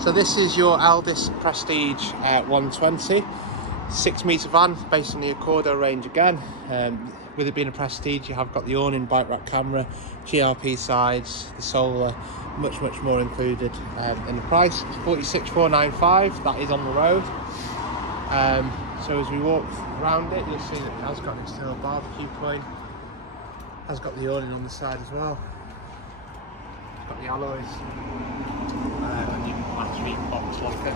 So this is your Elddis Prestige 120, 6 metre van based on the Accordo range again. With it being a Prestige, you have got the Awning bike rack camera, GRP sides, the solar, much more included in the price. It's 46,495, that is on the road. So as we walk around it, you'll see that it has got an external BBQ Point, has got the awning on the side as well, it's got the alloys, and your battery box locker.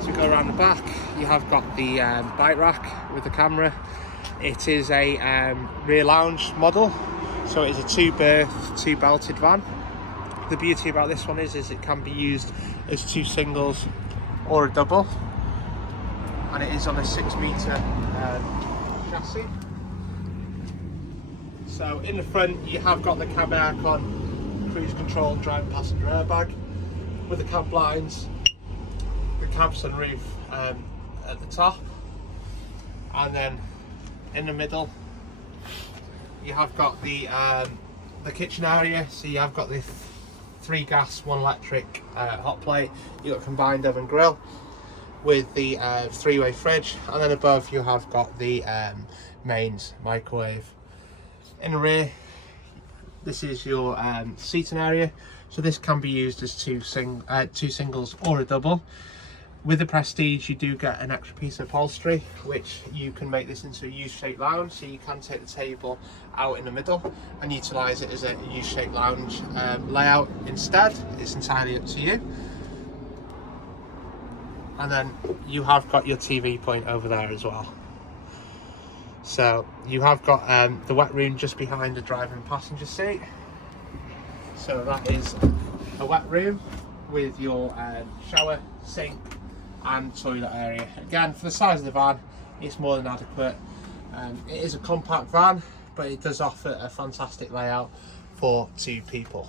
So we go around the back, you have got the bike rack with the camera. It is a rear lounge model, so it is a 2-berth, 2-belted van. The beauty about this one is it can be used as 2 singles or a double, and it is on a 6 metre chassis. So in the front you have got the cab aircon, cruise control, driving passenger airbag with the cab blinds, the cab sunroof at the top, and then in the middle you have got the kitchen area. So you have got the 3 gas, 1 electric hot plate. You've got combined oven grill with the 3-way fridge, and then above you have got the mains microwave. In the rear, this is your seating area, so this can be used as 2 singles or a double. With the Prestige you do get an extra piece of upholstery, which you can make this into a U-shaped lounge, so you can take the table out in the middle and utilise it as a U-shaped lounge layout instead. It's entirely up to you. And then you have got your TV point over there as well. So you have got the wet room just behind the driver and passenger seat. So that is a wet room with your shower, sink and toilet area. Again, for the size of the van, it's more than adequate. It is a compact van, but it does offer a fantastic layout for 2 people.